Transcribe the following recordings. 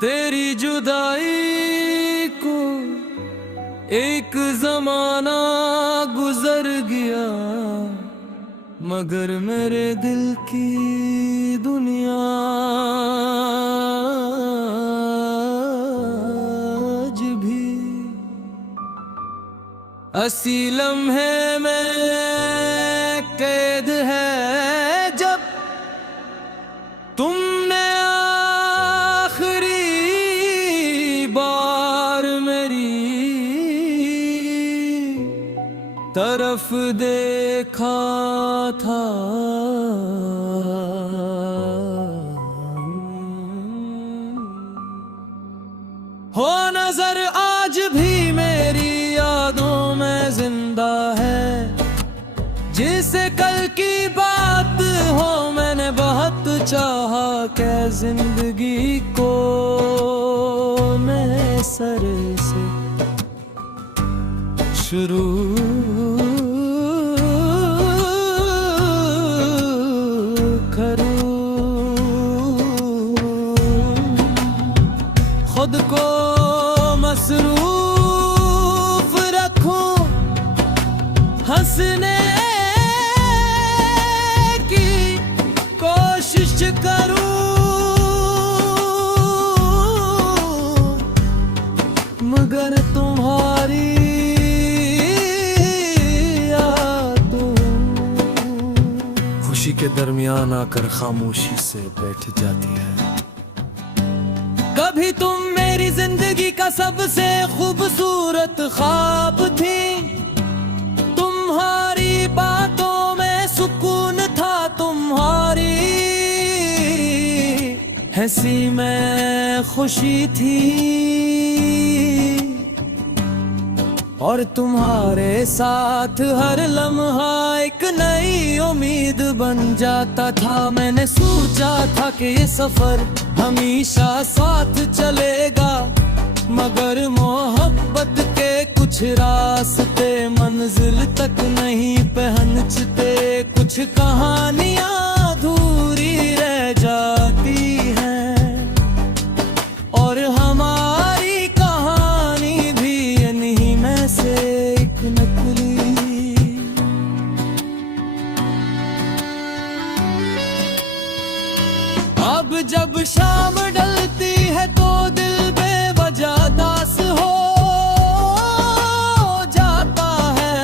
तेरी जुदाई को एक जमाना गुजर गया, मगर मेरे दिल की दुनिया आज भी असी लम्हे में कैद है। जब तुमने आखिरी बार मेरी तरफ देखा था, हो नजर आज भी मेरी यादों में जिंदा है। जिसे कल की बात हो मैंने बहुत चाहा कि जिंदगी को नए सर से शुरू करूं, खुद को मसरूफ रखूं, हंसने की कोशिश करूं, मगर तुम्हारी खुशी के दरमियान आकर खामोशी से बैठ जाती है। कभी तुम मेरी जिंदगी का सबसे खूबसूरत ख्वाब थी, तुम्हारी बातों में सुकून था, तुम्हारी हंसी में खुशी थी, और तुम्हारे साथ हर लम्हा एक नई उम्मीद बन जाता था। मैंने सोचा था कि ये सफर हमेशा साथ चलेगा, मगर मोहब्बत के कुछ रास्ते मंजिल तक नहीं पहुंचते। कुछ कहानियां अधूरी रह जाती हैं, और हमारी कहानी भी इन्हीं में से एक नकली। अब जब शाम ढलती है तो दिल बेवजह दास हो जाता है,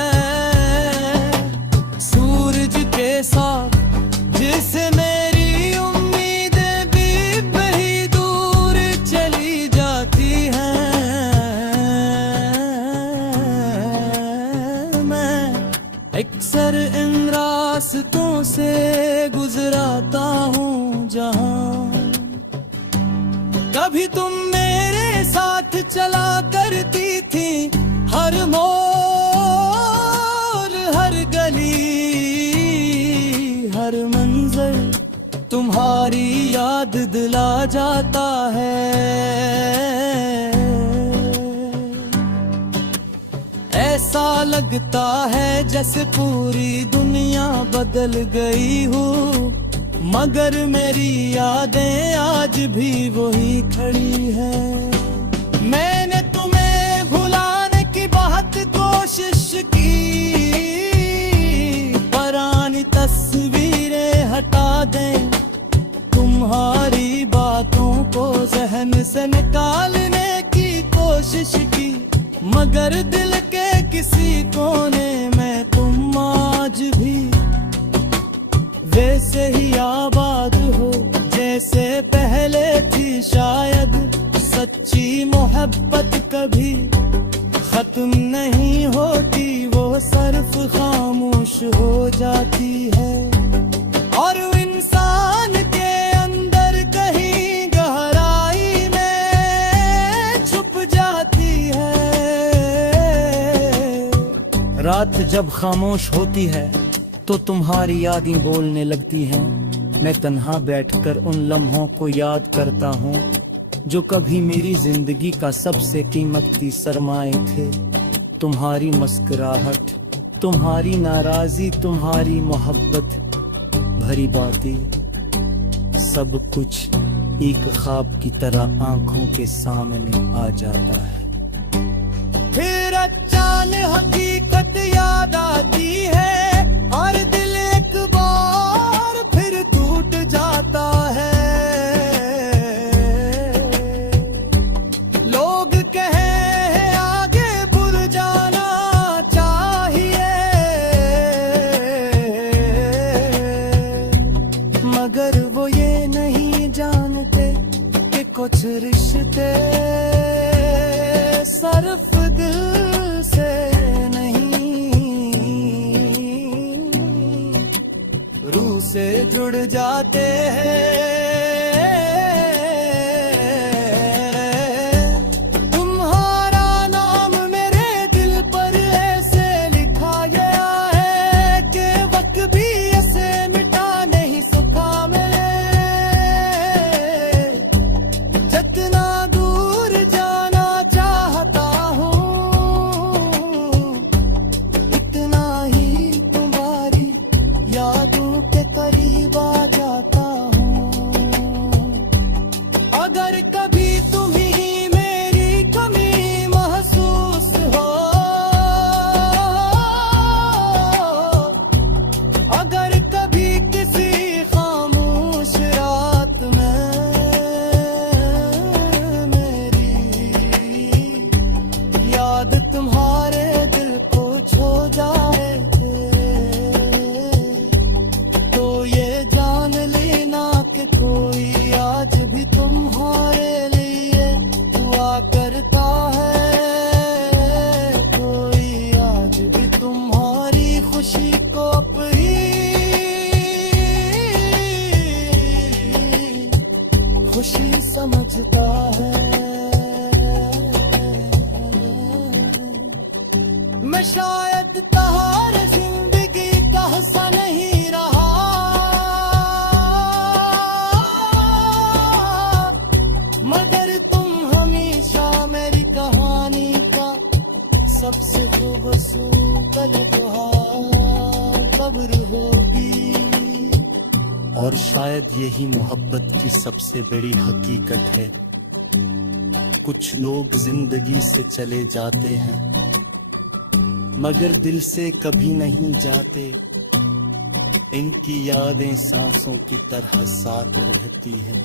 सूरज के साथ जिसे मेरी उम्मीदें भी बड़ी दूर चली जाती हैं। मैं अक्सर इन रास्तों से गुजराता हूँ जहाँ कभी तुम मेरे साथ चला करती थी, हर मोड़ हर गली हर मंजर तुम्हारी याद दिला जाता है। ऐसा लगता है जैसे पूरी दुनिया बदल गई हो, मगर मेरी यादें आज भी वही खड़ी है। मैंने तुम्हें भुलाने की बहुत कोशिश की, पुरानी तस्वीरें हटा दें, तुम्हारी बातों को जहन से निकालने की कोशिश की, मगर दिल के किसी कोने में तुम आज भी वैसे ही आबाद हो जैसे पहले थी। शायद सच्ची मोहब्बत कभी खत्म नहीं होती, वो सिर्फ खामोश हो जाती है, और इंसान के अंदर कहीं गहराई में छुप जाती है। रात जब खामोश होती है तो तुम्हारी यादें बोलने लगती हैं। मैं तन्हा बैठकर उन लम्हों को याद करता हूँ जो कभी मेरी जिंदगी का सबसे कीमती सरमाए थे। तुम्हारी मुस्कुराहट, तुम्हारी नाराजी, तुम्हारी मोहब्बत भरी बातें, सब कुछ एक ख्वाब की तरह आंखों के सामने आ जाता है। फिर अचानक हकीकत याद आती है और दिल एक बार फिर टूट जाता है। लोग कहे आगे बढ़ जाना चाहिए, मगर वो ये नहीं जानते कि कुछ रिश्ते सिर्फ दिल से नहीं, रूह से जुड़ जाते हैं। तुम्हारा नाम मेरे दिल पर ऐसे लिखा गया है कि वक्त भी ऐसे मिटा नहीं सका मैं। जितना दूर जाना चाहता यादों के करीब आ जाता हूँ। अगर कभी तुम्हें मेरी कमी महसूस हो, अगर कभी किसी खामोश रात में मेरी याद तुम्हारे दिल को छू जाए, कोई आज भी तुम्हारे लिए दुआ करता है, कोई आज भी तुम्हारी खुशी को अपनी खुशी समझता है। मैं शायद तुम्हारी जिंदगी का हिस्सा नहीं रहा, मगर तुम हमेशा मेरी कहानी का सबसे खूबसूरत खबर होगी। और शायद यही मोहब्बत की सबसे बड़ी हकीकत है। कुछ लोग जिंदगी से चले जाते हैं मगर दिल से कभी नहीं जाते, इनकी यादें सांसों की तरह साथ रहती हैं।